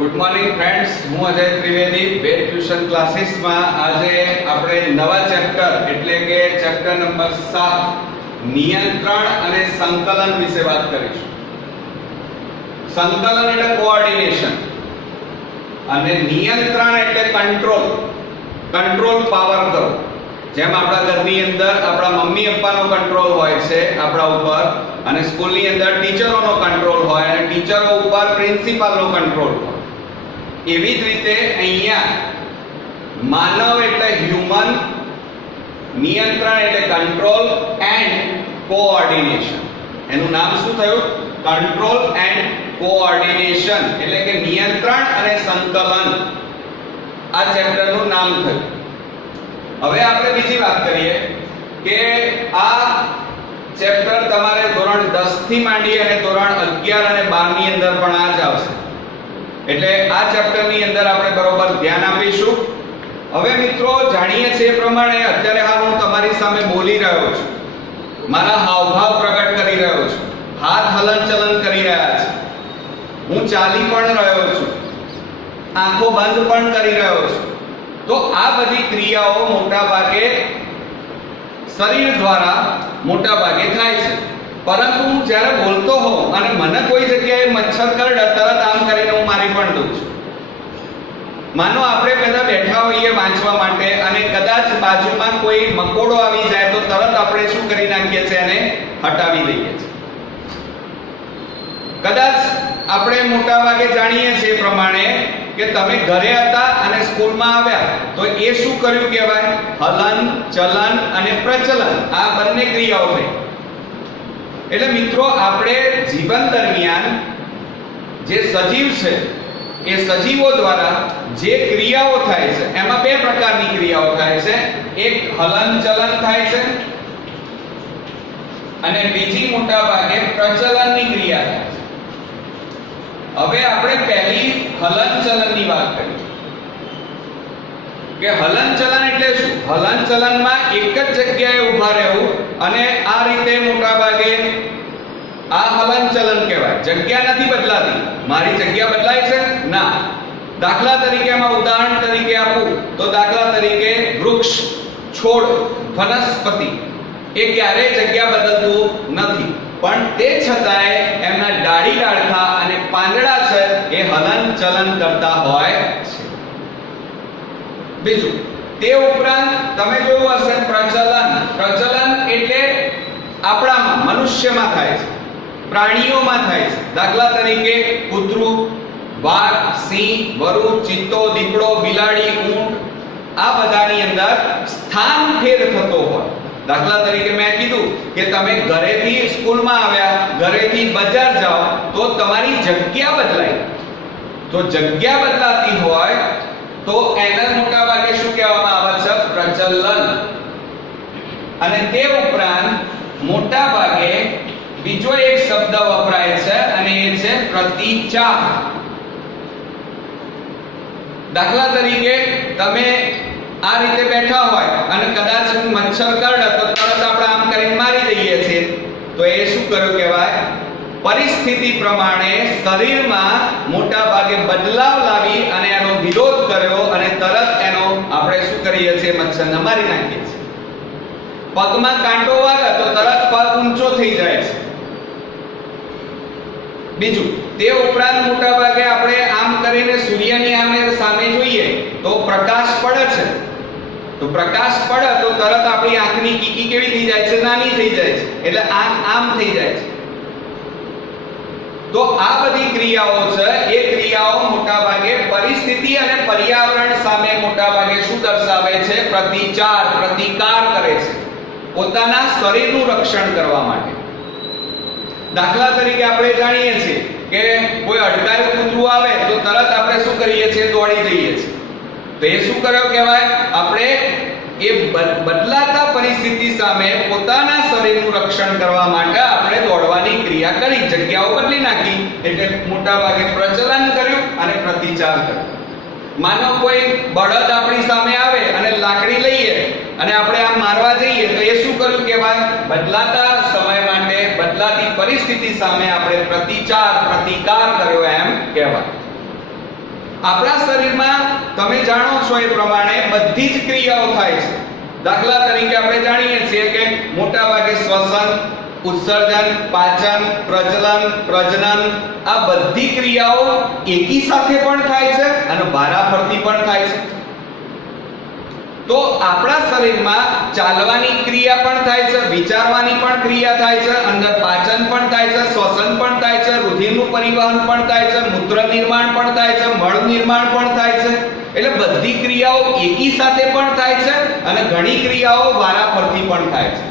Good morning friends, હું અજય ત્રિવેદી વેદ tuition classes માં આજે આપણે નવા ચેપ્ટર એટલે કે ચેપ્ટર નંબર 7 નિયંત્રણ અને સંકલન વિશે વાત કરીશું. સંકલન એટલે કોઓર્ડિનેશન અને નિયંત્રણ એટલે કંટ્રોલ પાવર કરો. જેમ આપણા ઘરની અંદર આપણા મમ્મી પપ્પાનો કંટ્રોલ હોય છે આપણા ઉપર, અને સ્કૂલની અંદર ટીચરોનો કંટ્રોલ હોય અને ટીચરો ઉપર પ્રિન્સિપાલનો કંટ્રોલ હોય, એવી જ રીતે અહીંયા માનવ એટલે હ્યુમન, નિયંત્રણ એટલે કંટ્રોલ એન્ડ કોઓર્ડિનેશન. એનું નામ શું થયું? કંટ્રોલ એન્ડ કોઓર્ડિનેશન, એટલે કે નિયંત્રણ અને સંકલન. આ ચેપ્ટરનું નામ થયું. હવે આપણે બીજી વાત કરીએ કે આ ચેપ્ટર તમારે ધોરણ 10 થી માંડી અને ધોરણ 11 અને 12 ની અંદર પણ આ જ આવશે. એટલે આ ચેપ્ટર ની અંદર આપણે બરોબર ધ્યાન આપીશું. હવે મિત્રો, જાણીએ છીએ એ પ્રમાણે અત્યારે હાલ હું તમારી સામે બોલી રહ્યો છું, મારા હાવભાવ પ્રગટ કરી રહ્યો છું, હાથ હલનચલન કરી રહ્યા છે, હું ચાલી પણ રહ્યો છું, આંખો બંધ પણ કરી રહ્યો છું. તો આ બધી ક્રિયાઓ મોટા ભાગે શરીર દ્વારા મોટા ભાગે થાય છે. પરંતુ હું જ્યારે બોલતો હોઉં અને મને કોઈ જગ્યાએ મચ્છર કરડે, તરત આમ કરીને હું મારી પણ દઉં છું. માનો આપણે બધા બેઠા હોઈએ વાંચવા માટે અને કદાચ બાજુમાં કોઈ મકોડો આવી જાય તો તરત આપણે શું કરી નાખીએ છીએ? એને હટાવી દઈએ છીએ. કદાચ આપણે મોટા ભાગે જાણીએ છીએ એ પ્રમાણે કે તમે ઘરે હતા અને સ્કૂલમાં આવ્યા તો એ શું કર્યું કહેવાય? હલન, ચલન અને પ્રચલન, આ બંને ક્રિયાઓ થઈ. એટલે મિત્રો, આપણે જીવન દરમિયાન જે સજીવ છે એ સજીવો દ્વારા જે ક્રિયાઓ થાય છે એમાં બે પ્રકારની ક્રિયાઓ થાય છે. એક હલન ચલન થાય છે અને બીજી મોટા ભાગે પ્રચલનની ક્રિયા થાય છે. હવે આપણે પહેલી હલન ચલનની વાત કરીએ કે હલન ચલન એટલે શું? હલન ચલનમાં એક જ જગ્યાએ ઊભા રહેવું અને આ રીતે મોટા ભાગે આ હલન ચલન કહેવાય. જગ્યા નથી બદલાતી. મારી જગ્યા બદલાય છે? ના. દાખલા તરીકે એમાં ઉદાહરણ તરીકે આપું તો દાખલા તરીકે વૃક્ષ, છોડ, વનસ્પતિ એ ક્યારેય જગ્યા બદલતું નથી, પણ તે છતાંય એમના ડાળી ડાળખા અને પાંદડા છે એ હલન ચલન કરતા હોય છે. બીજું, તે ઉપરાંત તમે જોયું હશે પ્રચલન. પ્રચલન એટલે આપણામાં મનુષ્યમાં થાય છે, પ્રાણીઓમાં થાય છે. દાખલા તરીકે કૂતરું, વાઘ, સિંહ, વરુ, ચિત્તો, દીપડો, બિલાડી, ઊંટ, આ બધાની અંદર સ્થાન ફેર થતો હોય. દાખલા તરીકે મેં કીધું કે તમે ઘરેથી સ્કૂલમાં આવ્યા, ઘરેથી બજાર જાઓ તો તમારી જગ્યા બદલાય. તો જગ્યા બદલાતી હોય તો એને મોટા ભાગે શું કહેવામાં આવે છે? પ્રચલન. અને તે ઉપરાંત મોટા ભાગે બીજો એક શબ્દ વપરાય છે અને એ છે પ્રતિચાર. દાખલા તરીકે તમે આ રીતે બેઠા હોય અને કદાચ મચ્છર કરડે તો તરત આપણે આમ કરીને મારી દઈએ છીએ. તો એ શું કર્યું કહેવાય? પરિસ્થિતિ પ્રમાણે શરીરમાં મોટા ભાગે બદલાવ લાવી અને એનો વિરોધ કર્યો અને તરત એનો આપણે શું કરીએ છીએ? મચ્છરને મારી નાખીએ છીએ. પગમાં કાંટો વાગે તો તરત પગ ઊંચો થઈ જાય છે. બીજું, તે ઉપરાંત મોટા ભાગે આપણે આમ કરીને સૂર્યની સામે જોઈએ તો પ્રકાશ પડે છે. તો પ્રકાશ પડે તો તરત આપણી આંખની કીકી કેવી થઈ જાય છે? નાની થઈ જાય છે. એટલે આંખ આમ થઈ જાય છે. તો આ બધી ક્રિયાઓ છે એ ક્રિયાઓ મોટા ભાગે પરિસ્થિતિ અને પર્યાવરણ સામે મોટા ભાગે શું દર્શાવે છે? પ્રતિચાર, પ્રતિકાર કરે છે પોતાના શરીરનું રક્ષણ કરવા માટે. દાખલા તરીકે આપણે જાણીએ છીએ કે કોઈ અડકાયું કૂતરું આવે તો તરત આપણે શું કરીએ છીએ? દોડી જઈએ છીએ. તો એ શું કર્યો કહેવાય? આપણે એ બદલાતા પરિસ્થિતિ સામે પોતાના શરીરનું રક્ષણ કરવા માટે આપણે દોડવાની ક્રિયા કરી, જગ્યાઓ બદલી નાખી. એટલે મોટા ભાગે પ્રચલન કર્યું અને પ્રતિચાર કર્યો. માનો કોઈ બળદ આપણી સામે આવે અને લાકડી લઈએ અને આપણે આમ મારવા જઈએ તો એ શું કર્યું કહેવાય? બદલાતા સમય માટે, બદલાતી પરિસ્થિતિ સામે આપણે પ્રતિચાર, પ્રતિકાર કર્યો એમ કહેવાય. આપણા શરીરમાં તમે જાણો છો એ પ્રમાણે બધી જ ક્રિયાઓ થાય છે. દાખલા તરીકે આપણે જાણીએ છીએ કે મોટા ભાગે શ્વસન, ઉત્સર્જન, પાચન, પ્રજનન, પ્રજનન આ બધી ક્રિયાઓ એકી સાથે પણ થાય છે અને વારાફરતી પણ થાય છે. તો આપણા શરીરમાં ચાલવાની ક્રિયા પણ થાય છે, વિચારવાની પણ ક્રિયા થાય છે, અંદર પાચન પણ થાય છે, શ્વસન પણ થાય છે, રુધિરનું પરિવહન પણ થાય છે, મૂત્ર નિર્માણ પણ થાય છે, મળ નિર્માણ પણ થાય છે. એટલે બધી ક્રિયાઓ એકી સાથે પણ થાય છે અને ઘણી ક્રિયાઓ વારાફરતી પણ થાય છે.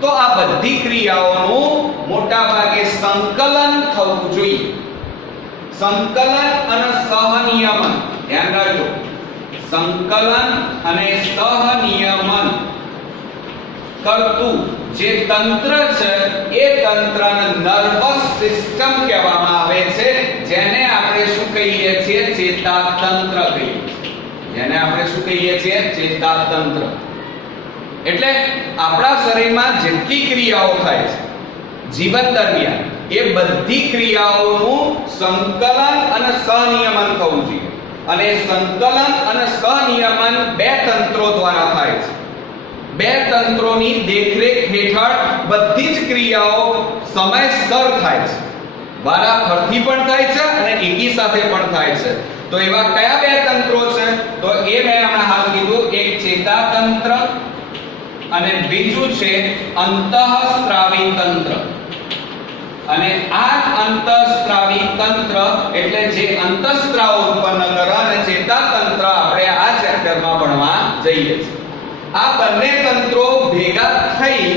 તો આ બધી ક્રિયાઓનું મોટા ભાગે સંકલન થવું જોઈએ. સંકલન અને સહનિયમન ધ્યાન રાખજો. સંકલન અને સહનિયમન કરતું જે તંત્ર છે એ તંત્રને નર્વસ સિસ્ટમ કહેવામાં આવે છે, જેને આપણે શું કહીએ છીએ? ચેતાતંત્ર કહીએ છીએ. જેને આપણે શું કહીએ છીએ? ચેતાતંત્ર. એટલે આપણા શરીરમાં જેટલી ક્રિયાઓ થાય છે જીવન દરમિયાન એ બધી ક્રિયાઓનું સંકલન અને સહનિયમન થવું જોઈએ. અને સંકલન અને સહનિયમન બે તંત્રો દ્વારા થાય છે. બે તંત્રોની દેખરેખ હેઠળ બધી જ ક્રિયાઓ સમયસર થાય છે, વારાફરતી પણ થાય છે અને એકી સાથે પણ થાય છે. તો એવા કયા બે તંત્રો છે? તો એ મેં હમણાં હાલ કીધું, એક ચેતાતંત્ર અને બીજું છે અંતઃસ્ત્રાવી તંત્ર. અને આ અંતઃસ્ત્રાવી તંત્ર એટલે જે અંતઃસ્ત્રાવ ઉત્પન્ન કરે અને ચેતાતંત્ર આપણે આ ચેપ્ટરમાં ભણવા જઈએ છીએ. આ બંને તંત્રો ભેગા થઈ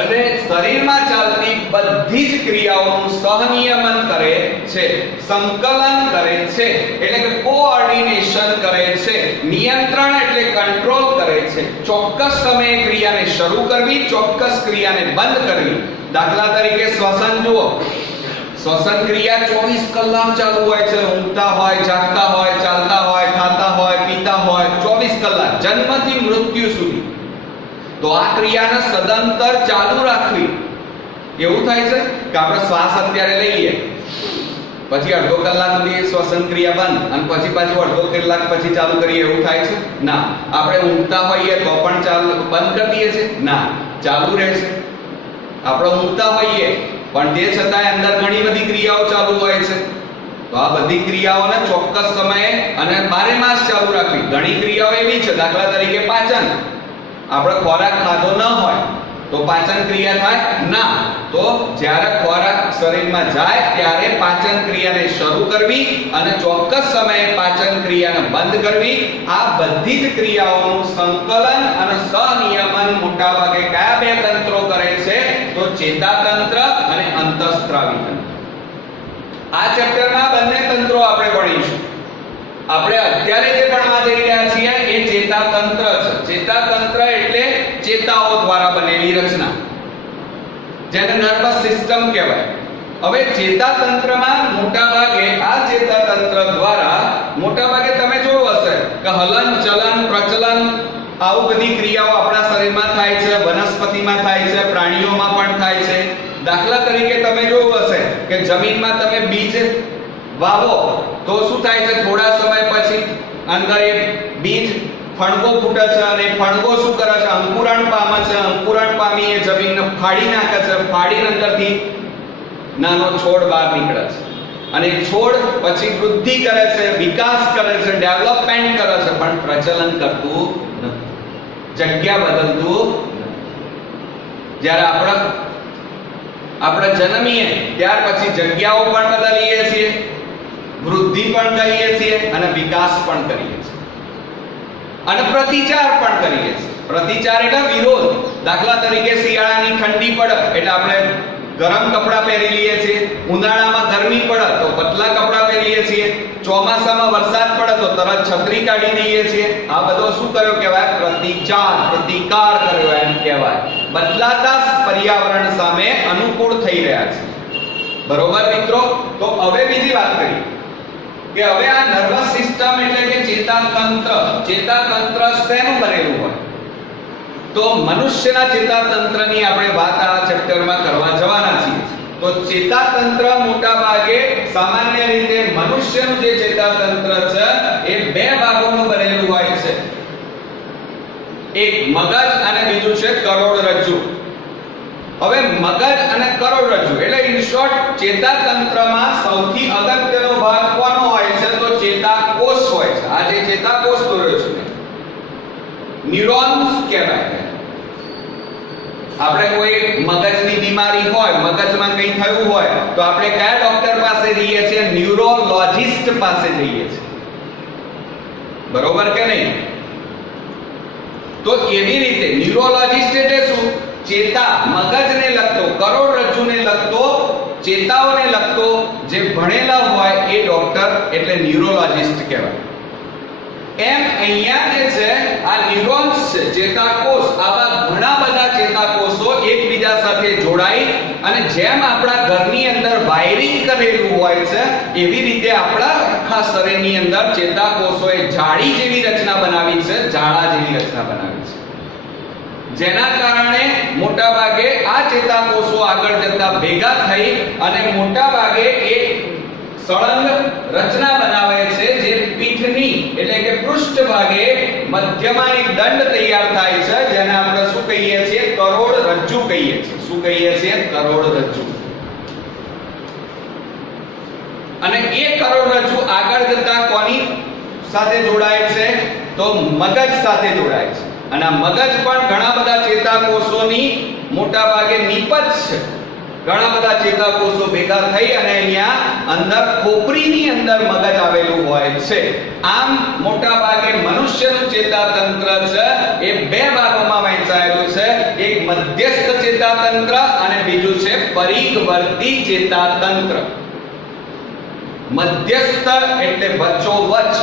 અને શરીરમાં ચાલતી બધી જ ક્રિયાઓનું સહનિયમન કરે છે, સંકલન કરે છે, એટલે કે કોઓર્ડિનેશન કરે છે. નિયંત્રણ એટલે કંટ્રોલ કરે છે. ચોક્કસ સમયે ક્રિયાને શરૂ કરવી, ચોક્કસ ક્રિયાને બંધ કરવી. દાખલા તરીકે શ્વસન જુઓ. શ્વસન ક્રિયા 24 કલાક ચાલુ હોય છે. ઊંઘતા હોય, જાગતા હોય, ચાલતા હોય, ખાતા હોય, પીતા હોય, 24 કલાક જન્મથી મૃત્યુ સુધી. તો આ ક્રિયાને સદંતર ચાલુ રાખવી. એવું થાય છે કે આપણે શ્વાસ અત્યારે લઈએ, પછી અડધો કલાક સુધી શ્વસન ક્રિયા બંધ અને પછી પાછું અડધો કલાક પછી ચાલુ કરીએ, એવું થાય છે? ના. આપણે ઊંઘતા હોઈએ તો પણ ચાલુ બંધ કરી દઈએ છીએ? ના, ચાલુ રહે છે. આપણે ઊંઘતા હોઈએ પણ તે છતાંય અંદર ઘણી બધી ક્રિયાઓ ચાલુ હોય છે. તો આ બધી ક્રિયાઓને ચોક્કસ સમયે અને બારેમાસ ચાલુ રાખવી. ઘણી ક્રિયાઓ એવી છે, દાખલા તરીકે પાચન. આપણે ખોરાક ખાધો ન હોય તો પાચન ક્રિયા થાય ના. તો જ્યારે ખોરાક શરીરમાં જાય ત્યારે પાચન ક્રિયાને શરૂ કરવી અને ચોક્કસ સમયે પાચન ક્રિયાને બંધ કરવી. આ બધી જ ક્રિયાઓનું સંકલન અને સહનિયમન મોટા ભાગે કયા બે તંત્રો કરે છે? તો ચેતાતંત્ર અને અંતઃસ્ત્રાવી તંત્ર. આ ચેપ્ટરમાં બંને તંત્રો આપણે ભણીશું. આપણે અત્યારે જે ભણવા જઈ રહ્યા છીએ એ ચેતાતંત્ર છે. ચેતાતંત્ર એટલે ચેતાઓ દ્વારા બનેલી રચના, જેને નર્વસ સિસ્ટમ કહેવાય. હવે ચેતાતંત્રમાં મોટા ભાગે આ ચેતાતંત્ર દ્વારા મોટા ભાગે તમે જોયું હશે કે હલન ચલન પ્રચલન આવું બધી ક્રિયાઓ આપણા શરીરમાં થાય છે, વનસ્પતિમાં થાય છે, પ્રાણીઓમાં પણ થાય છે. દાખલા તરીકે તમે જોયું હશે કે જમીનમાં તમે બીજ વાવો તો શું થાય છે? થોડા સમય પછી અંદર એ બીજ ફણગો ફૂટે છે અને ફણગો શું કરે છે? અંકુરણ પામે છે. અંકુરણ પામી એ જમીનને ફાડી નાખે છે. ફાડીને અંદરથી નાનો છોડ બહાર નીકળે છે અને છોડ પછી વૃદ્ધિ કરે છે, વિકાસ કરે છે, ડેવલપમેન્ટ કરે છે, પણ પ્રચલન કરતું નથી, જગ્યા બદલતું નથી. જ્યારે આપણે જન્મીએ ત્યાર પછી જગ્યાઓ પણ બદલીએ છીએ, વૃદ્ધિ પણ કરીએ છીએ અને વિકાસ પણ કરીએ છીએ અને પ્રતિચાર પણ કરીએ છીએ. પ્રતિચાર એટલે વિરોધ. દાખલા તરીકે શિયાળાની ઠંડી પડે એટલે આપણે ગરમ કપડાં પહેરી લઈએ છીએ, ઉનાળામાં ગરમી પડે તો પતલા કપડાં પહેરીએ છીએ, ચોમાસામાં વરસાદ પડે તો તરત છત્રી કાઢી દઈએ છીએ. આ બધો શું કર્યો કહેવાય? પ્રતિચાર, પ્રતિકાર કર્યો એમ કહેવાય. બદલાતા પર્યાવરણ સામે અનુકૂળ થઈ રહ્યા છે. બરોબર મિત્રો? તો હવે બીજી વાત કરીએ કે હવે આ નર્વસ સિસ્ટમ એટલે કે ચેતાતંત્ર શેનું બનેલું હોય? તો મનુષ્યના ચેતાતંત્રની આપણે વાત આ ચેપ્ટરમાં કરવા જવાના છીએ. તો ચેતાતંત્ર મોટા ભાગે સામાન્ય રીતે મનુષ્યનું જે ચેતાતંત્ર છે એ બે ભાગોનું બનેલું હોય છે, એક મગજ અને બીજું છે કરોડરજ્જુ. હવે મગજ અને કરોડરજ્જુ એટલે ઇન શોર્ટ ચેતાતંત્રમાં સૌથી અગત્યનો ભાગ કોનો હોય છે? તો ચેતાકોષ હોય છે. આ જે ચેતાકોષ દોર્યો છે ન્યુરોન્સ કહેવાય. આપણે કોઈ મગજની બીમારી હોય, મગજમાં કંઈ થયું હોય તો આપણે કયા ડોક્ટર પાસે જઈએ છીએ? ન્યુરોલોજિસ્ટ પાસે જઈએ છીએ, બરોબર કે નહીં? તો એવી રીતે ન્યુરોલોજિસ્ટ એટલે શું? ચેતા, મગજને લગતો, કરોડરજ્જુને લગતો, ચેતાઓને લગતો જે ભણેલા હોય એ ડોક્ટર એટલે ન્યુરોલોજિસ્ટ કહેવાય. એમ અહીંયા જે છે આ ન્યુરોન્સ છે, ચેતાકોષ, આવા ઘણા બધા ચેતાકોષો એકબીજા સાથે જોડાઈ અને જેમ આપણા ઘરની અંદર વાયરિંગ કરેલું હોય છે એવી રીતે આપણા આખા શરીરની અંદર ચેતાકોષોએ જાળી જેવી રચના બનાવી છે, જાળા જેવી રચના બનાવી છે, જેના કારણે મોટા ભાગે આ ચેતાકોષો આગળ જતા ભેગા થઈ અને મોટા ભાગે એક સળંગ રચના બનાવે છે જે પીઠની એટલે કે પૃષ્ઠભાગે મધ્યમાં એક દંડ તૈયાર થાય છે, જેને આપણે શું કહીએ છીએ? કરોડરજ્જુ કહીએ છીએ. શું કહીએ છીએ? કરોડરજ્જુ. અને એ કરોડરજ્જુ આગળ જતા કોની સાથે જોડાય છે? તો મગજ સાથે જોડાય છે. અને આ મગજ પણ ઘણા બધા ચેતાકોષોની મોટા ભાગે નીપજ છે. ઘણા બધા ચેતાકોષો ભેગા થઈ અને અહીંયા અંદર ખોપરીની અંદર મગજ આવેલું હોય છે. આમ મોટા ભાગે મનુષ્યનું ચેતાતંત્ર છે એ બે ભાગોમાં વહેંચાયેલું છે, એક મધ્યસ્થ ચેતાતંત્ર અને બીજું છે પરિઘવર્તી ચેતાતંત્ર. મધ્યસ્થ એટલે વચ્ચોવચ,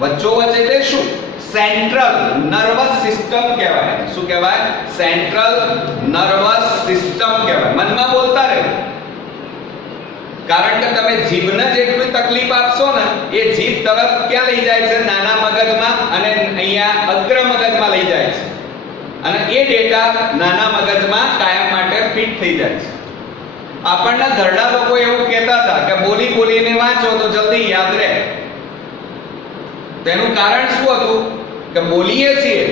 વચ્ચોવચ એટલે શું? સેન્ટ્રલ નર્વસ સિસ્ટમ કહેવાય. શું કહેવાય? સેન્ટ્રલ નર્વસ સિસ્ટમ કહેવાય. મનમાં બોલતા રહેવું, કારણ કે તમે જીભને જેટલી તકલીફ આપશો ને એ જીભ તરત ક્યાં લઈ જાય છે? નાના મગજમાં અને અહીંયા અગ્ર મગજમાં લઈ જાય છે અને એ ડેટા નાના મગજમાં કાયમ માટે ફિટ થઈ જાય છે. આપણને ઘરડા લોકો એવું કહેતા હતા કે બોલી બોલીને વાંચો તો જલ્દી યાદ રહે. તેનું કારણ શું હતું? કે બોલીએ છીએ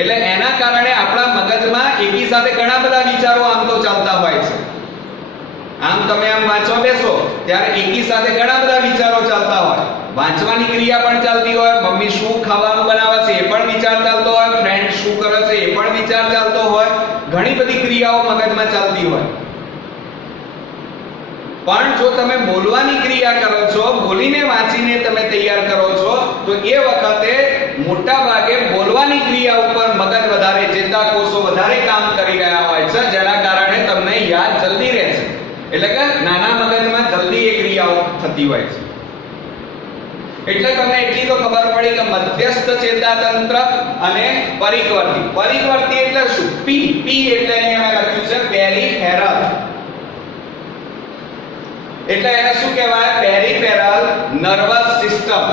એટલે એના કારણે આપણા મગજમાં એકી સાથે ઘણા બધા વિચારો આમ તો ચાલતા હોય છે. આમ તમે આમ વાંચવા બેસો ત્યારે એકી સાથે ઘણા બધા વિચારો ચાલતા હોય. વાંચવાની ક્રિયા પણ ચાલતી હોય, મમ્મી શું ખાવાનું બનાવે છે એ પણ વિચાર ચાલતો હોય, ફ્રેન્ડ શું કરે છે એ પણ વિચાર ચાલતો હોય, ઘણી બધી ક્રિયાઓ મગજમાં ચાલતી હોય. પણ જો તમે બોલવાની ક્રિયા કરો છો, બોલીને વાંચીને તમે તૈયાર કરો છો તો એ વખતે મોટા ભાગે બોલવાની ક્રિયા ઉપર મગજ વધારે, ચેતાકોષો વધારે કામ કરી રહ્યા હોય છે, જેના કારણે તમને યાદ જલ્દી રહે છે. એટલે કે નાના મગજમાં જલ્દી એ ક્રિયાઓ થતી હોય છે. એટલે તમને એટલી તો ખબર પડી કે મધ્યસ્થ ચેતાતંત્ર અને પરિઘવર્તી. પરિઘવર્તી એટલે શું? પી. પી એટલે અહીંયા મેં લખ્યું છે પેરિફેરલ. એટલે એને શું કહેવાય? Peripheral nervous system.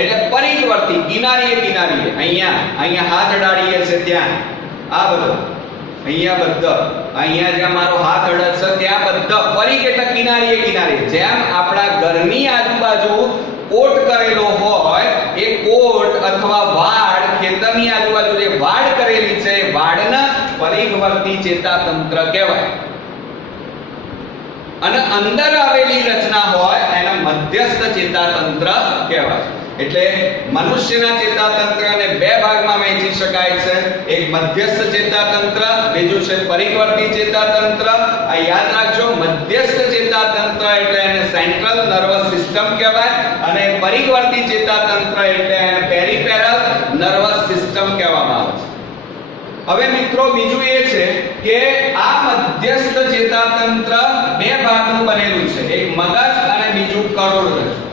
એટલે પરિઘવર્તી, કિનારીએ કિનારીએ, અહીંયા હાથ અડાડીએ છે ત્યાં આ બધો, અહીંયા બધો, અહીંયા જ્યાં મારો હાથ અડે છે ત્યાં બધો પરિઘ એટલે કિનારીએ કિનારીએ. જેમ આપણા ઘરની આજુબાજુ કોટ કરેલો હોય એ કોટ અથવા વાડ, ખેતરની આજુબાજુ જે વાડ કરેલી છે એ વાડના પરિઘવર્તી ચેતાતંત્ર કહેવાય. અને અંદર આવેલી રચના હોય એને મધ્યસ્થ ચેતાતંત્ર કહેવાય. એટલે મનુષ્યના ચેતાતંત્રને બે ભાગમાં વહેંચી શકાય છે, એક મધ્યસ્થ ચેતાતંત્ર, બીજું છે પરિઘવર્તી ચેતાતંત્ર. આ યાદ રાખજો, મધ્યસ્થ ચેતાતંત્ર એટલે એને સેન્ટ્રલ નર્વસ સિસ્ટમ કહેવાય અને પરિઘવર્તી ચેતાતંત્ર એટલે એને પેરિફેરલ નર્વસ સિસ્ટમ કહેવામાં આવે છે. હવે મિત્રો બીજું એ છે કે આ મધ્યસ્થ ચેતાતંત્ર બે ભાગનું બનેલું છે, એક મગજ અને બીજું કરોડરજ્જુ.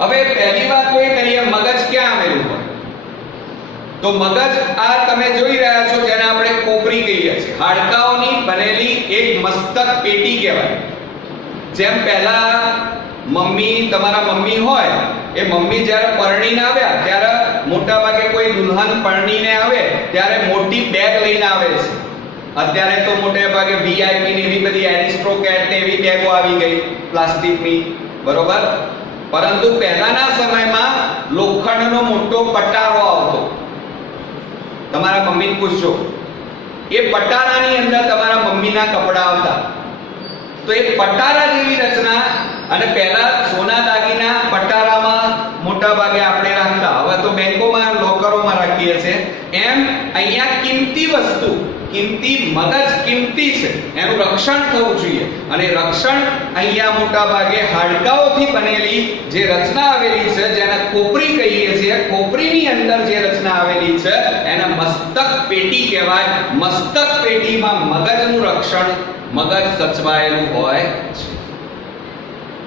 હવે પહેલી વાત તો એ કરીએ મગજ ક્યાં આવેલું હોય? તો મગજ આ તમે જોઈ રહ્યા છો જેને આપણે ખોપરી કહીએ છીએ, હાડકાઓની બનેલી એક મસ્તક પેટી કહેવાય. જેમ પહેલા તમારા મમ્મી હોય એ મમ્મી જ્યારે પરણીને આવ્યા ત્યારે મોટા ભાગે કોઈ દુલ્હન પરણીને આવે ત્યારે મોટી બેગ લઈને આવે છે અત્યારે તો મોટે ભાગે વીઆઈપી ને એવી બધી એરિસ્ટોકેટ ને એવી બેગો આવી ગઈ પ્લાસ્ટિકની, બરોબર. પરંતુ પહેલાના સમયમાં લોખંડનો મોટો પટારો આવતો. તમારા મમ્મીને પૂછજો, એ પટારાની અંદર તમારા મમ્મીના કપડા આવતા. તો એ પટારા જેવી રચના, અને પહેલા સોના દાગીના પટારામાં મોટા ભાગે આપણે રાખતા, હવે તો બેંકોમાં લોકરોમાં રાખીએ છીએ. એમ અહીંયા કિંમતી વસ્તુ, કિંમતી મગજ કિંમતી છે, એનું રક્ષણ થવું જોઈએ. અને રક્ષણ અહીંયા મોટા ભાગે હાડકાઓથી બનેલી જે રચના આવેલી છે, જેને કોપરી કહીએ છીએ, કોપરીની અંદર જે રચના આવેલી છે એને મસ્તક પેટી કહેવાય. મસ્તક પેટીમાં મગજનું રક્ષણ, મગજ સચવાયેલું હોય છે,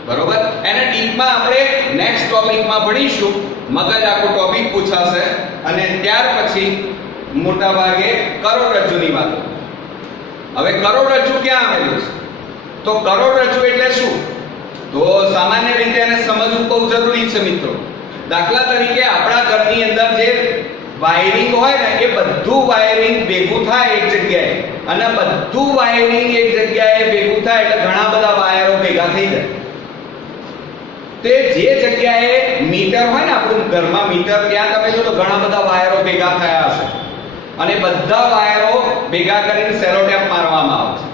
બરોબર. એને ડીપમાં આપણે નેક્સ્ટ ટોપિકમાં ભણીશું. મગજ આખો ટોપિક પૂછાશે, અને ત્યાર પછી મોટા ભાગે કરોડરજ્જુની વાતો. હવે કરોડરજ્જુ ક્યાં આવેલું છે? તો કરોડરજ્જુ એટલે શું? તો સામાન્ય રીતે એને સમજવું બહુ જરૂરી છે મિત્રો. દાખલા તરીકે આપણા ઘરની અંદર જે વાયરિંગ હોય ને, એ બધું વાયરિંગ ભેગું થાય એક જગ્યાએ, અને બધું વાયરિંગ એક જગ્યાએ ભેગું થાય એટલે ઘણા બધા વાયરો ભેગા થઈ જાય. તે જે જગ્યાએ મીટર હોય ને, આપણું ઘરમાં મીટર, ત્યાં તમે જો તો ઘણા બધા વાયરો ભેગા થયા હશે, અને બધા વાયરો ભેગા કરીને સેલોટેપ મારવામાં આવે છે,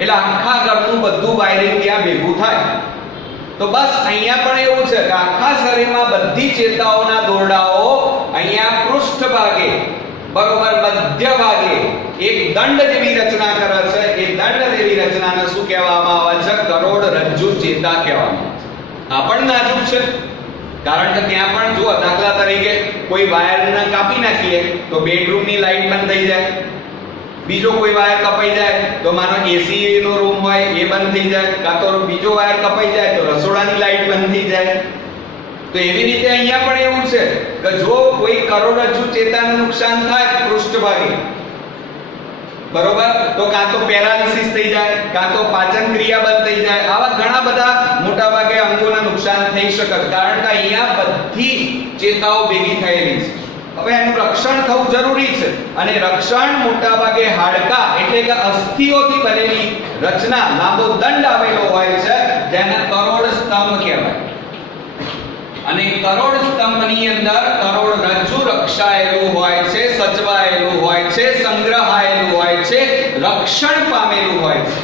એટલે આખા ઘરનું બધું વાયરિંગ ત્યાં ભેગું થાય. તો બસ અહીંયા પણ એવું છે કે આખા શરીરમાં બધી ચેતાઓના દોરડાઓ અહીંયા પૃષ્ઠભાગે, બરોબર, મધ્ય ભાગે એક દંડ જેવી રચના કરે છે. એ દંડ જેવી રચનાને શું કહેવામાં આવે છે? કરોડરજ્જુ ચેતા કહેવામાં આવે છે. આ પણ નાજુક છે, કારણ કે ત્યાં પણ જો દાખલા તરીકે કોઈ વાયરને કાપી નાખીએ તો બેડરૂમની લાઈટ બંધ થઈ જાય. બીજો કોઈ વાયર કપાઈ જાય તો માનો એસી નો રૂમ હોય એ બંધ થઈ જાય, કાં તો બીજો વાયર કપાઈ જાય તો રસોડાની લાઈટ બંધ થઈ જાય. તો એવી રીતે અહીંયા પણ એવું છે કે જો કોઈ કરોડરજ્જુ ચેતાને નુકસાન થાય પૃષ્ઠભાગે, બરોબર, તો કાં તો પેરાલિસિસ થઈ જાય, કાં તો પાચન ક્રિયા બંધ થઈ જાય. આવા ઘણા બધા મોટા ભાગે અંગોના નુકસાન થઈ શકે, કારણ કે અહીંયા બધી ચેતાઓ ભેગી થયેલી છે. હવે એનું રક્ષણ થવું જરૂરી છે, અને રક્ષણ મોટા ભાગે હાડકા એટલે કે અસ્થિઓથી બનેલી રચના, લાંબો દંડ આવેલો હોય છે, જેને કરોડ સ્તંભ કહેવાય. અને કરોડ સ્તંભની અંદર કરોડરજ્જુ રક્ષાયેલું હોય છે, સચવાયેલું હોય છે, સંગ્રહાયેલું હોય છે, રક્ષણ પામેલું હોય છે.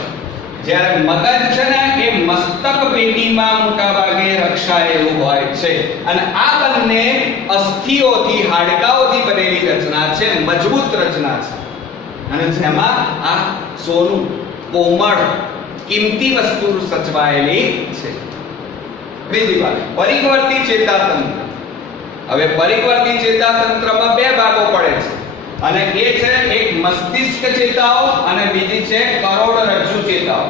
જ્યારે મગજ છે ને, એ મસ્તક પેટીમાં મોટા ભાગે રક્ષાયેલું હોય છે. અને આ બંને અસ્થિઓથી, હાડકાઓથી બનેલી રચના છે, મજબૂત રચના છે, અને જેમાં આ સોનું, કોમળ, કિંમતી વસ્તુ સચવાયેલી છે. બીજી વાત, પરિવર્તી ચેતાતંત્ર. હવે પરિવર્તી ચેતાતંત્રમાં બે ભાગો પડે છે, અને એ છે એક મસ્તિષ્ક ચેતાઓ અને બીજી છે કરોડરજ્જુ ચેતાઓ.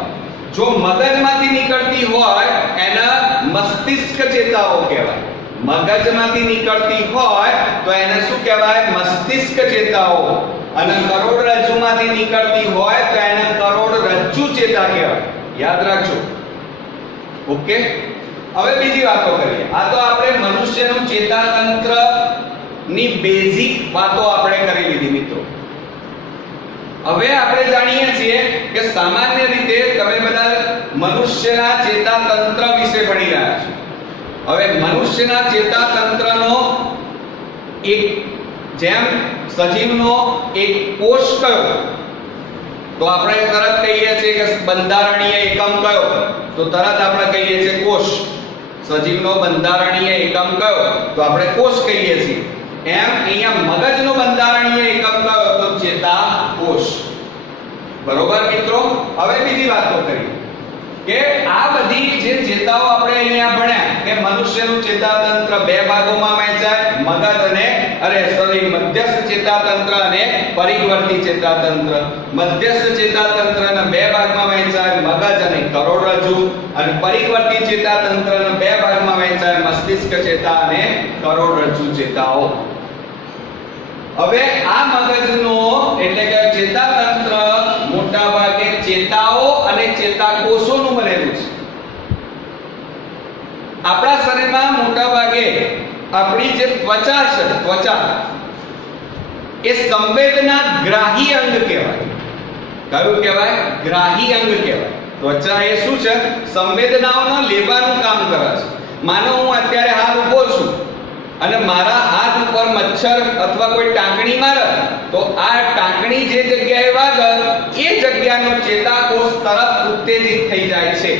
જો મગજમાંથી નીકળતી હોય એને મસ્તિષ્ક ચેતાઓ કહેવાય. મગજમાંથી નીકળતી હોય તો એને શું કહેવાય? મસ્તિષ્ક ચેતાઓ. અને કરોડરજ્જુમાંથી નીકળતી હોય તો એને કરોડરજ્જુ ચેતા કહેવાય. યાદ રાખજો. ઓકે, હવે બીજી વાતો કરીએ. આ તો આપણે મનુષ્યનું ચેતાતંત્ર ની બેઝિક વાતો આપણે કરી લીધી મિત્રો. હવે આપણે જાણીએ છીએ કે સામાન્ય રીતે તમે બધા મનુષ્યના ચેતાતંત્ર વિશે ભણી રહ્યા છો. હવે મનુષ્યના ચેતાતંત્રનો એક, જેમ સજીવનો એક કોષ કયો, તો આપણે તરત કહીએ છીએ કે બંધારણીય એકમ કયો, તો તરત આપણે કહીએ છીએ કોષ. સજીવનો બંધારણીય એકમ કયો, તો આપણે કોષ કહીએ છીએ. એમ અહીંયા મગજનો બંધારણીય એકમ કયો, તો ચેતાકોષ. બરોબર મિત્રો. હવે બીજી વાતો કરીએ કે આ બધી જે ચેતાઓ આપણે અહીંયા ભણ્યા કે મનુષ્યનું ચેતાતંત્ર બે ભાગોમાં વહેંચાય, મગજ અને મધ્યસ્થ ચેતાતંત્ર અને પરિવર્તી ચેતાતંત્ર. મધ્યસ્થ ચેતાતંત્રના બે ભાગમાં વહેંચાય, મગજ અને કરોડરજ્જુ. અને પરિવર્તી ચેતાતંત્રના બે ભાગમાં વહેંચાય, મસ્તિષ્ક ચેતા અને કરોડરજ્જુ ચેતાઓ. હવે આ મગજનો એટલે કે ચેતાતંત્ર મોટા ભાગે ચેતાઓ અને ચેતાકોષોનું બનેલું છે. આપણા શરીરમાં મોટા ભાગે આપણી જે ત્વચા છે, ત્વચા એ સંવેદના ગ્રાહી અંગ કહેવાય. કયું કહેવાય? ગ્રાહી અંગ કહેવાય. ત્વચા એ શું છે? સંવેદનાઓના લેવાનું કામ કરે છે. માનો હું અત્યારે હાથ ઊભો છું અને મારા હાથ ઉપર મચ્છર અથવા કોઈ ટાંકણી મારે તો આ ટાંકણી જે જગ્યાએ વાગે એ જગ્યાનો ચેતાકોષ તરત ઉત્તેજિત થઈ જાય છે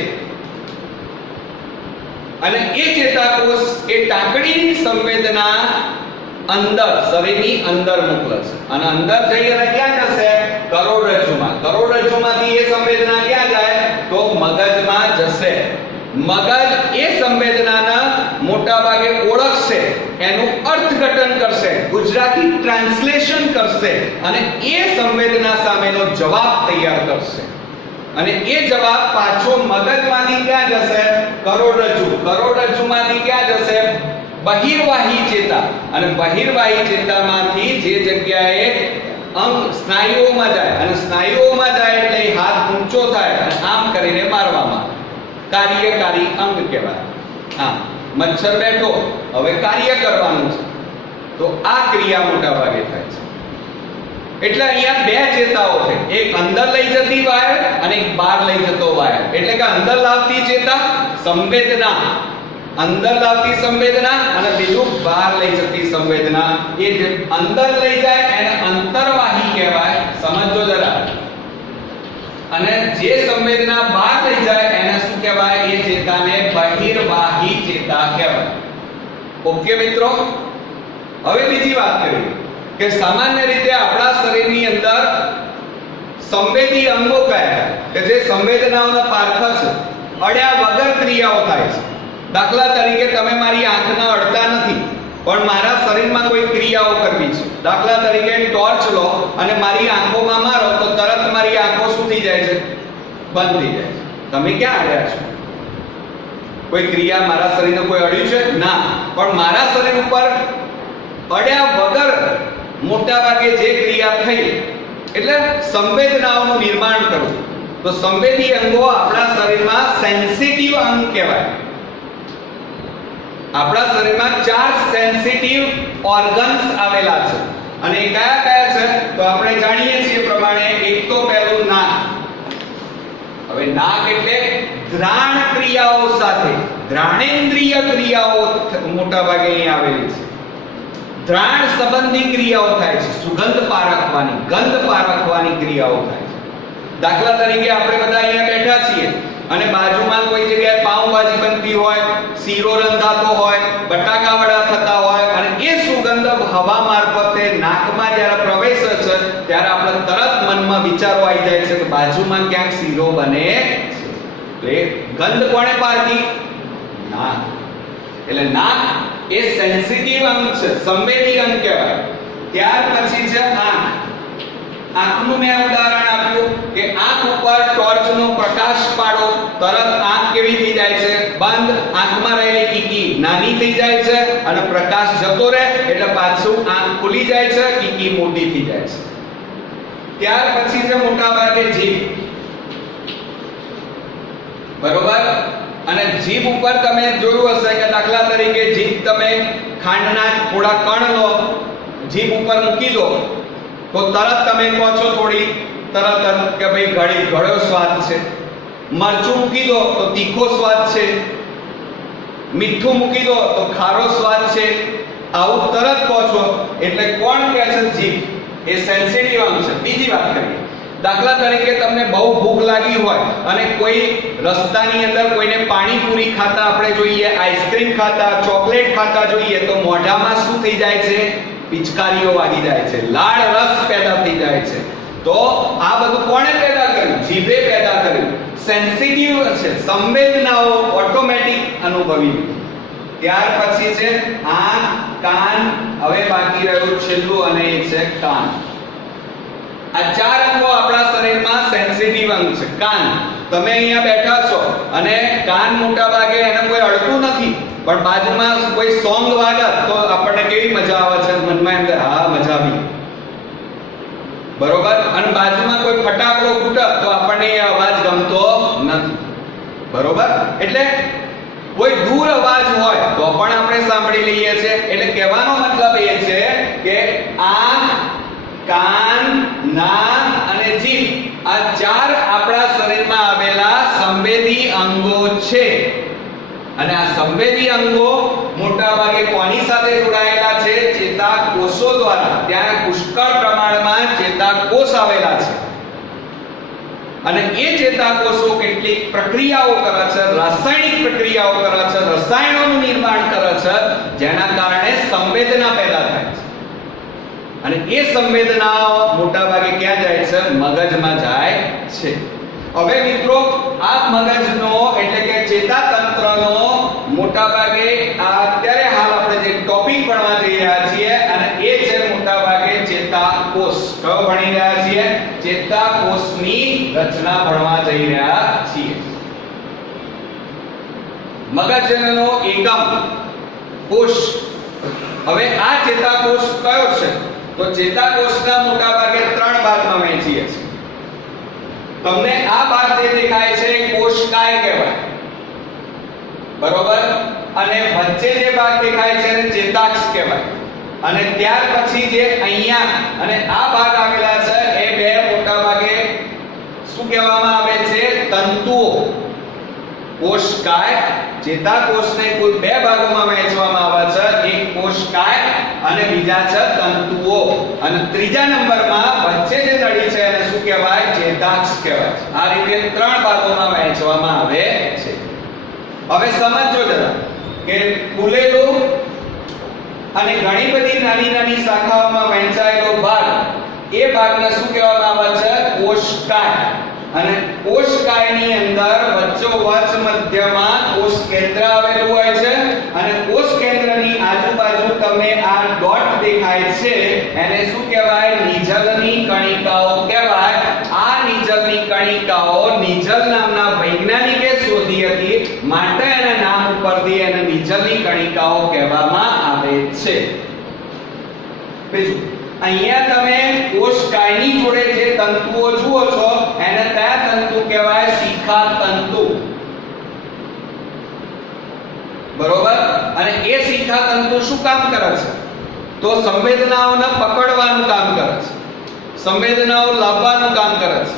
અને એ ચેતાકોષ એ ટાંકણીની સંવેદના અંદર શરીરની અંદર મોકલે છે અને અંદર જઈ અને ક્યાં જશે? કરોડરજ્જુમાં. કરોડરજ્જુમાંથી એ સંવેદના ક્યાં જાય? તો મગજમાં જશે. મગજ એ સંવેદનાના મોટા ભાગે ઓળખશે, એનું અર્થઘટન કરશે, ગુજરાતી ટ્રાન્સલેશન કરશે અને એ સંવેદના સામેનો જવાબ તૈયાર કરશે અને એ જવાબ પાછો મગજમાંથી ક્યાં જશે? કરોડરજ્જુ. કરોડરજ્જુમાંથી ક્યાં જશે? બહિર્વાહી ચેતા અને બહિર્વાહી ચેતામાંથી જે જગ્યાએ અંગ સ્નાયુઓમાં જાય અને સ્નાયુઓમાં જાય એટલે હાથ ઊંચો થાય અને આમ કરીને મારવામાં આવે. કાર્યકારી અંગ કહેવાય. હા, મચ્છર બેઠો, હવે કાર્ય કરવાનું છે તો આ ક્રિયા મોટા ભાગે થાય છે. એટલે અહીંયા બે ચેતાઓ છે, એક અંદર લઈ જતી વાયર અને એક બહાર લઈ જતો વાયર. એટલે કે અંદર લાવતી ચેતા સંવેદના, અંદર લાવતી સંવેદના અને બીજું બહાર લઈ જતી સંવેદના. એ જે અંદર લઈ જાય એને અંતરવાહી કહેવાય. સમજો જરા. અને જે સંવેદના બહાર લઈ જાય એને શું કહેવાય? એ ચેતાને બહિર્વાહી ચેતા કહેવાય. ઓકે મિત્રો, હવે બીજી વાત કરીએ કે સામાન્ય રીતે આપણા શરીરની અંદર સંવેદી અંગો કયા કે જે સંવેદનાઓના પારખા છે, અડ્યા વગર ક્રિયાઓ થાય છે. દાખલા તરીકે તમે મારી આંખના અડતા નથી પણ મારા શરીરમાં કોઈ ક્રિયાઓ કરવી છે. દાખલા તરીકે ટોર્ચ લો અને મારી આંખોમાં મારો તો તરત મારી આંખો શું થઈ જાય છે? બંધ થઈ જાય છે. તમે ક્યાં અડ્યા છો? કોઈ ક્રિયા મારા શરીરને કોઈ અડ્યું છે? ના. પણ મારા શરીર ઉપર અડ્યા વગર મોટા ભાગે જે ક્રિયા થઈ એટલે સંવેદનાઓનું નિર્માણ કરવું. તો સંવેદી અંગો આપણા શરીરમાં સેન્સિટિવ અંગ કહેવાય. આપણા શરીરમાં 4 સેન્સિટિવ ઓર્ગન્સ આવેલા છે અને એ કયા કયા છે? તો આપણે જાણીએ છીએ પ્રમાણે એક તો પહેલું નાક. હવે નાક એટલે ઘ્રાણ ક્રિયાઓ સાથે ઘ્રાણેન્દ્રિય ક્રિયાઓ મોટા ભાગે અહીં આવેલી છે. ઘ્રાણ સંબંધી ક્રિયાઓ થાય છે, સુગંધ પારખવાની, ગંધ પારખવાની ક્રિયાઓ થાય છે. દાખલા તરીકે આપણે બધા અહીંયા બેઠા છીએ અને બાજુમાં કોઈ જગ્યાએ પાઉંભાજી બનતી હોય, શીરો રંધાતો હોય, બટાકા વડા થતા હોય અને એ સુગંધ હવા મારફતે નાકમાં જ્યારે પ્રવેશે છે ત્યારે આપણે તરત મનમાં વિચારો આવી જાય છે કે બાજુમાં ક્યાંક શીરો બને છે. એટલે ગંધ કોણે પારખી? નાક. એટલે નાક એ સેન્સિટિવ અંગ છે, સંવેદી અંગ કહેવાય. ત્યાર પછી છે આંખ. આંખનું મેં ઉદાહરણ આપ્યું કે આંખ ઉપર ટોર્ચનો પ્રકાશ પાડો, તરત આંખ કેવી થઈ જાય છે? બંધ. આંખમાં રહેલી કીકી નાની થઈ જાય છે અને પ્રકાશ જતો રહે એટલે પાછું આંખ ખુલી જાય છે, કીકી મોટી થઈ જાય છે. ત્યાર પછી છે મોટા ભાગે જીભ. બરોબર? અને જીભ ઉપર તમે જોયું હશે કે દાખલા તરીકે જીભ તમે ખાંડના થોડા કણ લો, જીભ ઉપર મૂકી દો તો તરત તમે કહો છો થોડી તરત કે ભાઈ ગળ્યો સ્વાદ છે. મરચું મૂકી દો તો તીખો સ્વાદ છે, મીઠું મૂકી દો તો ખારો સ્વાદ છે. આવું તરત કહો છો. એટલે કોણ કહે છે? જીભ. એ સેન્સિટિવ અંગ છે. બીજી વાત કરીએ. દાખલા તરીકે તમને બહુ ભૂખ લાગી હોય અને કોઈ રસ્તાની અંદર કોઈને પાણીપુરી ખાતા આપણે જોઈએ, આઈસ્ક્રીમ ખાતા, ચોકલેટ ખાતા જોઈએ તો મોઢામાં શું થઈ જાય છે? પિચકારીઓ વાગી જાય છે, લાળ રસ પેદા થઈ જાય છે. તો આ બધું કોણે પેદા કર્યું? જીભે પેદા કર્યું. સેન્સિટિવ છે, સંવેદનાઓ ઓટોમેટિક અનુભવી. ત્યાર પછી છે આંખ, કાન. હવે બાકી રહ્યું છેલ્લું અને એ છે કાન. આ 4 અંગો આપણા શરીરમાં સેન્સિટિવ અંગ છે. કાન. તમે અહીંયા બેઠા છો અને કાન મોટા ભાગે એને કોઈ અડતું નથી પણ બાજુમાં કોઈ સોંગ વાગે તો આપણને કેવી મજા આવે છે? મનમાં એમ થાય હા મજા આવી. બરોબર? અને બાજુમાં કોઈ ફટાકડો ફૂટે તો આપણને એ અવાજ ગમતો નથી. બરોબર? એટલે કોઈ દૂર અવાજ હોય તો પણ આપણે સાંભળી લઈએ છીએ. એટલે કહેવાનો મતલબ એ છે કે આંખ, કાન, નાક અને જીભ આ ચાર આપણા શરીરમાં આવેલા સંવેદી અંગો છે અને આ સંવેદી અંગો મોટા ભાગે કોની સાથે જોડાયેલા છે? ચેતાકોષો દ્વારા. ત્યાં પુષ્કળ પ્રમાણમાં ચેતાકોષ આવેલા છે અને એ ચેતાકોષો કેટલીક પ્રક્રિયાઓ કરે છે, રાસાયણિક પ્રક્રિયાઓ કરે છે, રસાયણોનું નિર્માણ કરે છે, જેના કારણે સંવેદના પેદા થાય છે અને એ સંવેદનાઓ મોટા ભાગે ક્યાં જાય છે? મગજમાં જાય છે. હવે મિત્રો, આ મગજનો એટલે કે ચેતાતંત્રનો મોટા ભાગે અત્યારે હાલ આપણે જે ટોપિક ભણવા જઈ રહ્યા છીએ અને એ છે મોટા ભાગે ચેતાકોષ. કયો ભણી રહ્યા છીએ? ચેતાકોષની રચના ભણવા જઈ રહ્યા છીએ. મગજનો એકમ કોષ. હવે આ ચેતાકોષ કયો છે? તો ચેતાકોષના મોટા ભાગે 3 ભાગમાં વહેંચીએ છીએ. તમને આ ભાગ જે દેખાય છે કોષકાય કહેવાય, બરોબર? અને વચ્ચે જે ભાગ દેખાય છે એને ચેતાક્ષ કહેવાય અને ત્યાર પછી જે અહીંયા અને આ ભાગ આવેલા છે એ બે મોટા ભાગે શું કહેવામાં આવે છે? તંતુઓ. કોષકાય, ચેતાકોષને કુલ 2 ભાગોમાં વહેંચવામાં આવે છે, એક કોષકાય અને બીજા છે તંતુઓ. અને ત્રીજા નંબરમાં વચ્ચે જે નળી છે એને શું કહેવાય? ચેતાક્ષ કહેવાય. આ રીતે 3 ભાગોમાં વહેંચવામાં આવે છે. હવે સમજો જરા કે ફૂલેલો અને ઘણી બધી નાની નાની શાખાઓમાં વહેંચાયેલો ભાગ, એ ભાગને શું કહેવામાં આવે છે? કોષકાય. અને કોષકાયની અંદર વચ્ચોવચ્ચ મધ્યમાં કોષ કેન્દ્ર આવેલું હોય છે અને કોષ કેન્દ્રની આજુબાજુ તમને આ ડોટ દેખાય છે એને શું કહેવાય? નિઝલની કણિકાઓ કહેવાય. આ નિઝલની કણિકાઓ નિઝલ નામના વૈજ્ઞાનિકે શોધી હતી, માટે એના નામ ઉપરથી એને નિઝલની કણિકાઓ કહેવામાં આવે છે. બીજું, અહીંયા તમે કોષકાયની જોડે જે તંતુઓ જુઓ છો એને કયા તંતુ કહેવાય? શિખા તંતુ, બરોબર? અને એ શિખા તંતુ શું કામ કરે છે? તો સંવેદનાઓને પકડવાનું કામ કરે છે, સંવેદનાઓ લાવવાનું કામ કરે છે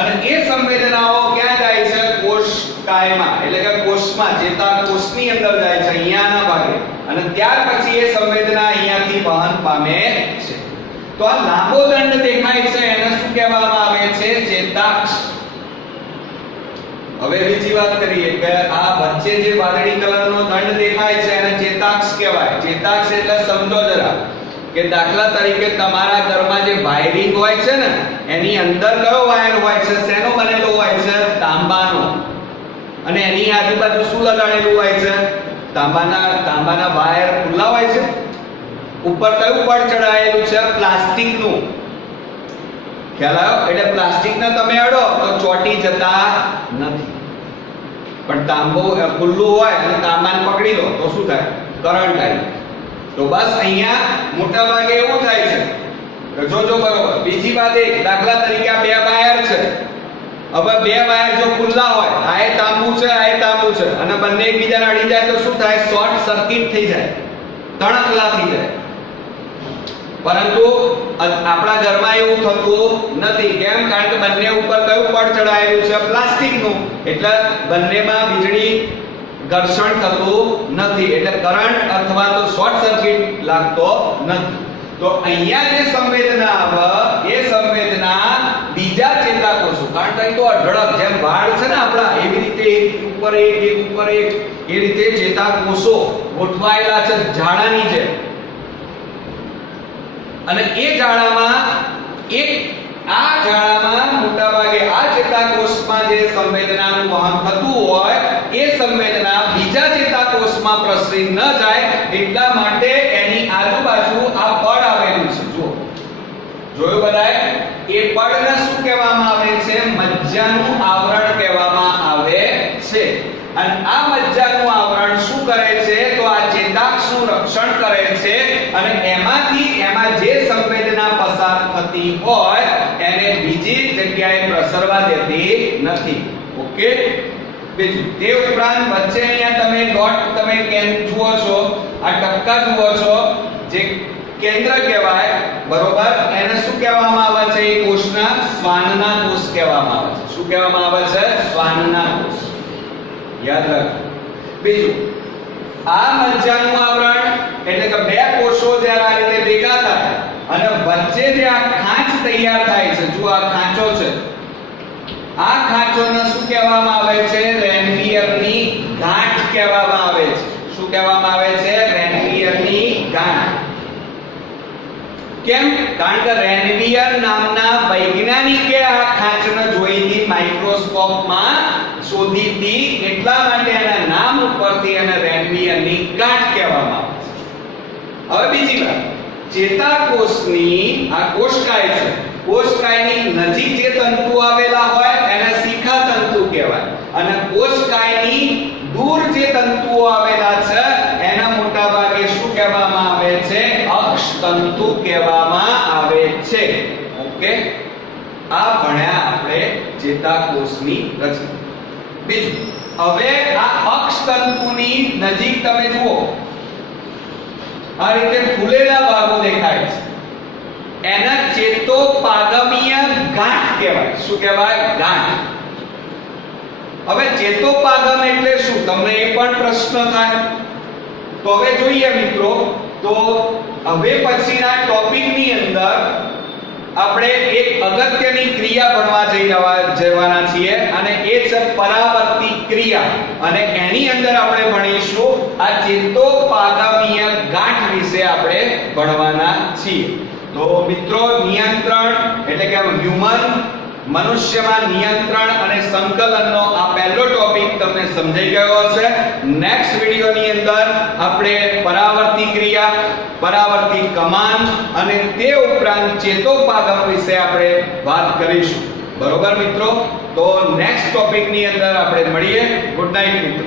અને એ સંવેદનાઓ ક્યાં જાય છે? કોષકાયમાં એટલે કે કોષમાં, ચેતાકોષની અંદર જાય છે અહીંયાના ભાગે અને ત્યાર પછી એ સંવેદના અહીંયાથી વહન પામે છે. તો આ લાંબો દંડ દેખાય છે એને શું કહેવામાં આવે છે? ચેતાક્ષ. હવે બીજી વાત કરીએ કે આ વચ્ચે જે વાદળી કલરનો દંડ દેખાય છે એને ચેતાક્ષ કહેવાય. ચેતાક્ષ એટલે સમજો જરા કે દાખલા તરીકે તમારા ઘરમાં જે વાયરિંગ હોય છે ને એની અંદર કયો વાયર હોય છે? શેનો બનેલો હોય છે? તાંબાનો. અને એની આજુબાજુ શું લગાડેલું હોય છે? તાંબાના વાયર ખુલ્લા હોય છે. ઉપર કયું પડ ચડાયેલું છે? પ્લાસ્ટિકનું. ખ્યાલ આવ્યો? એટલે પ્લાસ્ટિકને તમે અડો તો ચોટી જતા નથી, પણ તાંબો ખુલ્લું હોય અને તાંબાને પકડી લો તો શું થાય? કરંટ આવી. તો બસ અહીંયા મોટા ભાગે એવું થાય છે. જોજો બરોબર. બીજી વાત એક, દાખલા તરીકે આ 2 વાયર છે. હવે 2 વાયર જો ખુલ્લા હોય, આ એ તાંબુ છે, આ એ તાંબુ છે અને બંને એકબીજાને અડી જાય તો શું થાય? શોર્ટ સર્કિટ થઈ જાય, તણખલા થઈ જાય. પરંતુ આપણા ઘરમાં એવું થતું નથી. કેમ? કારણ કે બંને ઉપર કયું પડ ચડાયેલું છે? પ્લાસ્ટિકનું. એટલે બંનેમાં વીજળી ઘર્ષણ થતું નથી, એટલે કરંટ અથવા તો શોર્ટ સર્કિટ લાગતો નથી. તો અહીંયા જે સંવેદના આવે એ સંવેદના બીજા ચેતાકોષો, કારણ કે તો અઢળક જેમ વાળ છે ને આપણા, એવી રીતે એક ઉપર એક એ રીતે ચેતાકોષો ગોઠવાયેલા છે ઝાડાની જેમ. અને એ ઝાડામાં મોટા ભાગે આ ચેતાકોષમાં જે સંવેદનાનું વહન થતું હોય એ સંવેદના બીજા ચેતાકોષમાં પ્રસરી ન જાય એટલા માટે એની આજુબાજુ આ પડ આવેલું છે. જોયું બધાએ? એ પડને શું કહેવામાં આવે છે? મજ્જાનું આવરણ કહેવામાં આવે છે. અને આ મજ્જાનું આવરણ શું કરે છે? તો આ ચેતાક્ષનું રક્ષણ કરે છે અને એમાં જે સંવેદના પસાર થતી હોય એને બીજી જગ્યાએ પ્રસરવા દેતી નથી. ઓકે? બીજું, તે ઉપરાંત વચ્ચે અહીંયા તમે ડોટ તમે કેમ જુઓ છો, આ ટપકા જુઓ છો, જે કેન્દ્ર કહેવાય, બરોબર. એને શું કહેવામાં આવે છે? એ કોષના શ્વાનના કોષ કહેવામાં આવે છે. શું કહેવામાં આવે છે? શ્વાનના કોષ. યાદ રાખો. બીજું, આ મજ્જાનું આવરણ એટલે કે બે કોષો જ્યારે આ રીતે ભેગા થાય અને વચ્ચે જે આ ખાંચ તૈયાર થાય છે, જો આ ખાંચો છે, આ ખાંચોને શું કહેવામાં આવે છે? રેનવીયરની ગાંઠ કહેવામાં આવે છે. શું કહેવામાં આવે છે? રેનવીયરની ગાંઠ. કેમ? કારણ કે રેનવીયર નામના વૈજ્ઞાનિકે આ ખાંચને જોઈ હતી, માઇક્રોસ્કોપમાં શોધી હતી, એટલા માટે એના નામ ઉપરથી એને રેનવીયરની ગાંઠ કહેવામાં આવે છે. હવે બીજી વાત, ચેતાકોષની આ કોષકાય છે, કોષકાયની નજીક જે તંતુ આવેલા હોય એને શિખા તંતુ કહેવાય, અને કોષકાયની દૂર જે તંતુઓ આવેલા છે એના મોટા ભાગે શું કહેવામાં આવે છે? અક્ષ તંતુ કહેવામાં આવે છે. ઓકે, આ ભણ્યા આપણે ચેતાકોષની રચના. બીજું, હવે આ અક્ષ તંતુની નજીક તમે જુઓ, આ રીતે ફૂલેલા ભાગો દેખાય છે, એના ચેતોપાગમીય ગાંઠ કહેવાય. શું કહેવાય? ગાંઠ. હવે ચેતોપાગમ એટલે શું? તમને એ પણ પ્રશ્ન થાય. તો હવે જોઈએ મિત્રો, તો હવે પછીના ટોપિકની અંદર આપણે એક અગત્યની ક્રિયા ભણવા જવાના છીએ, અને એ છે પરાવર્તી ક્રિયા. અને એની અંદર આપણે ભણીશું આ ચેતોપાગમીય ગાંઠ વિશે આપણે ભણવાના છીએ. તો મિત્રો, નિયંત્રણ એટલે કે હ્યુમન મનુષ્યમાં નિયંત્રણ અને સંકલનનો આ પહેલો ટોપિક તમને સમજાઈ ગયો હશે. નેક્સ્ટ વિડિયોની અંદર આપણે પરાવર્તી ક્રિયા, પરાવર્તી કમાન અને તે ઉપરાંત ચેતોપાગમ વિશે આપણે વાત કરીશું. બરોબર મિત્રો? તો નેક્સ્ટ ટોપિકની અંદર આપણે મળીએ. ગુડ નાઇટ મિત્રો.